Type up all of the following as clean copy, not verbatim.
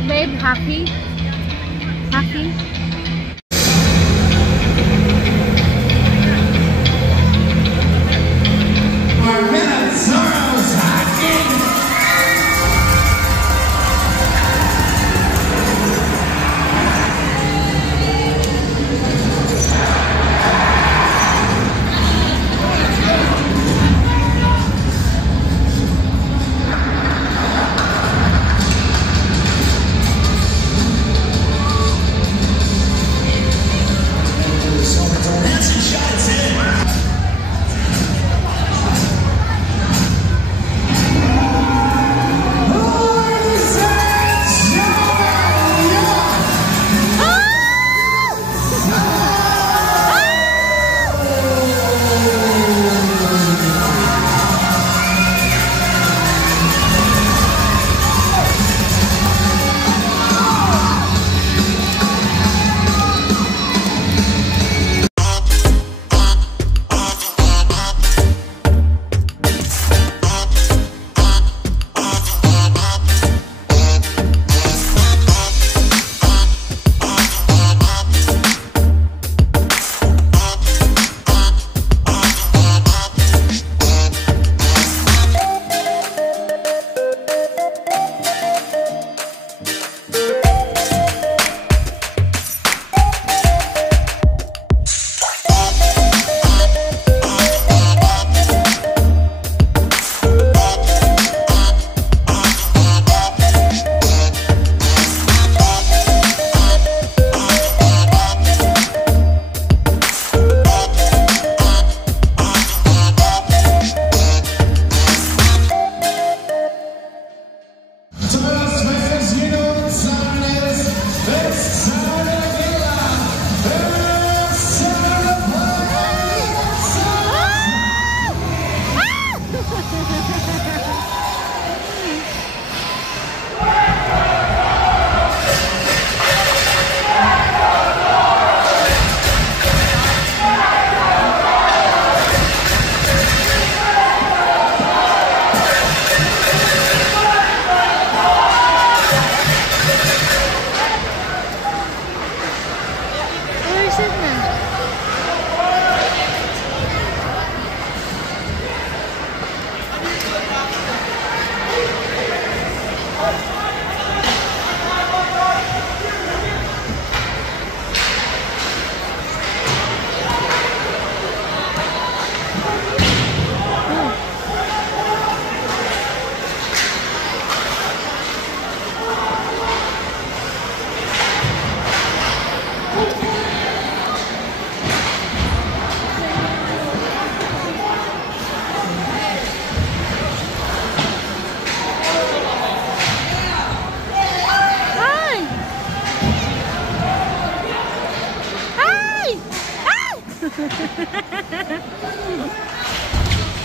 that, babe? Happy? Happy?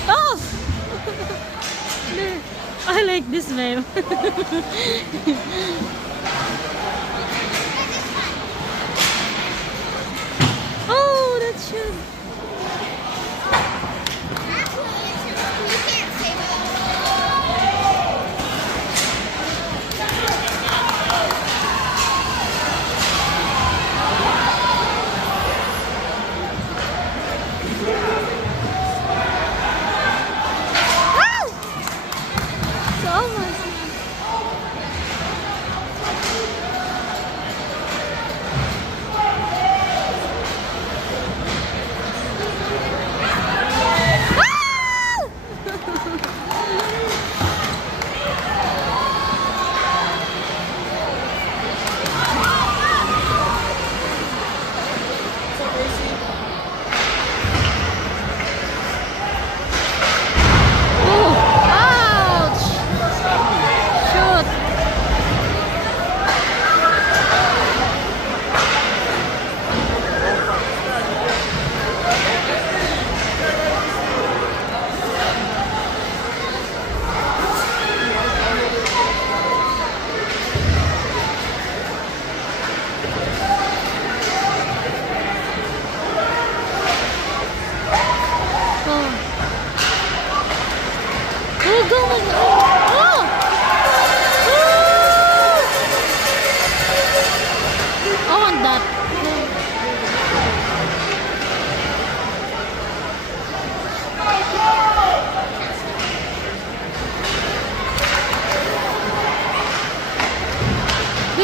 Oh! I like this babe. Oh, that's good.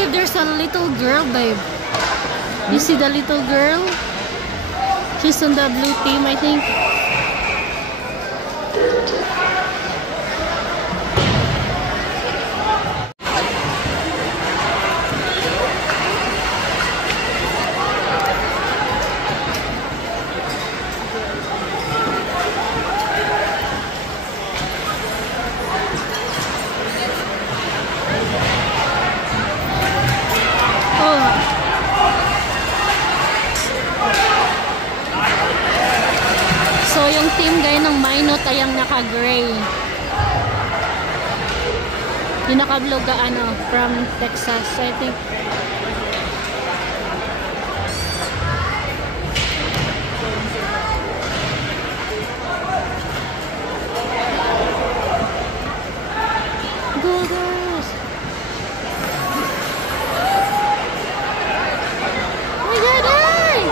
babe, there's a little girl, babe. You see the little girl? She's on the blue team, I think. So, yung team guys ng MANILA ay ang naka-gray. Yung naka-blue from Texas, I think. Go girls! Oh my God, hey!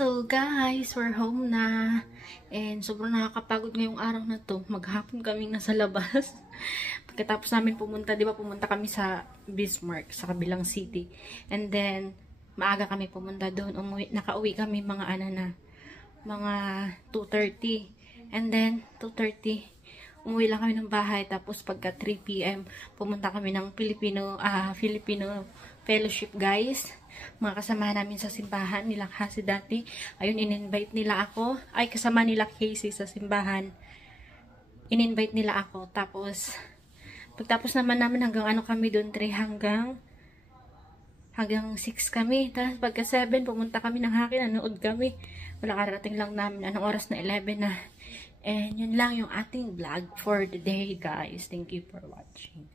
So guys, we're home na. And sobrang nakakapagod ngayong araw na to. Maghapon kaming nasa labas. Pagkatapos namin pumunta, di ba pumunta kami sa Bismarck, sa kabilang city. And then, maaga kami pumunta doon. Nakauwi kami mga mga 2:30. And then, 2:30, umuwi lang kami ng bahay. Tapos pagka 3 PM, pumunta kami ng Filipino Fellowship guys. Mga kasama namin sa simbahan nila kasi dati. Ayun, in-invite nila ako. Ay, kasama nila Casey sa simbahan. In-invite nila ako. Tapos, pagtapos naman namin hanggang kami doon, 3 hanggang 6 kami. Tapos pagka 7, pumunta kami ng Hakin, nanood kami. Wala, karating lang namin. Anong oras na? 11 na. And yun lang yung ating vlog for today, guys. Thank you for watching.